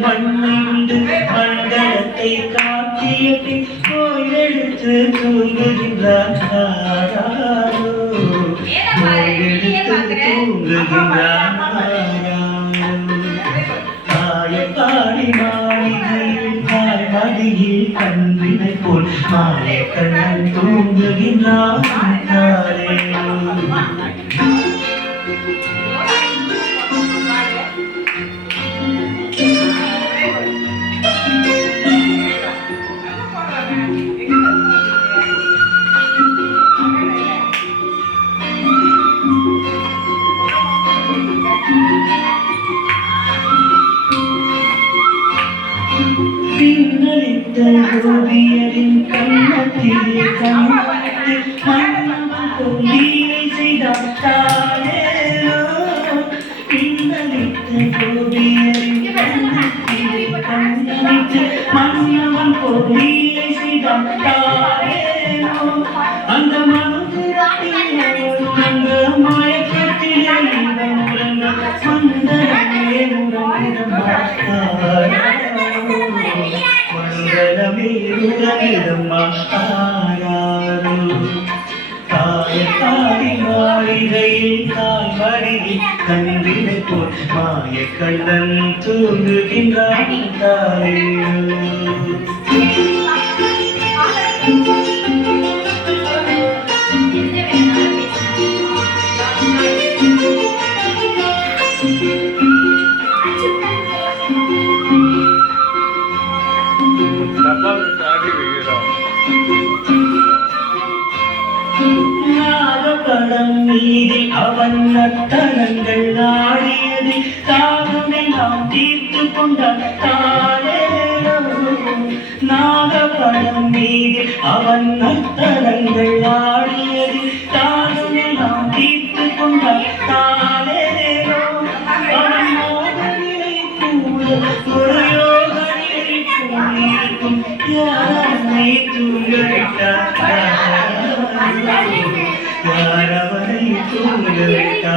மண்ணின்று மண்டலத்தை காட்டிய பின் கோயிலெடுத்து தூங்குகின்றான் கோயிலெடுத்து தூங்குகின்றான் காயப்பாடி மாளிகையில் காய்மடியில் கண்வினை போல் மாலை கண்ணன் தூங்குகின்றான் பின்னலித்த கோபியரின் கண்ணத்திலே கண்ணத்து மன்னவன் கோபியை செய்தாலே பின்னலித்த கோபியரின் கண்ணத்திலே கண்ணத்து மன்னவன் கோபியை செய்தாலே அந்த மனத்திலே அந்த மயக்கத்திலே உறங்க மந்தரே உறங்கிட காயத்தாடி மாளிகையில் காய்மடியில் கண்வினை போல் மாய கண்ணன் தூங்குகின்றான் நாகப்படம் மீதில் அவன் நர்த்தனங்கள் ஆடியது தாகமெல்லாம் தீர்த்து கொண்டாலே நாகப்படம் மீதில் அவன் நர்த்தனங்கள் ஆடியது தாகமெல்லாம் தீர்த்து கொண்டாலே அவன் மோகனிலை கூட ஒரு யோகனிலை கூடியிருக்கும் யாரை தூங்கிவிட்டார் யாரவரை தூங்க விட்டார்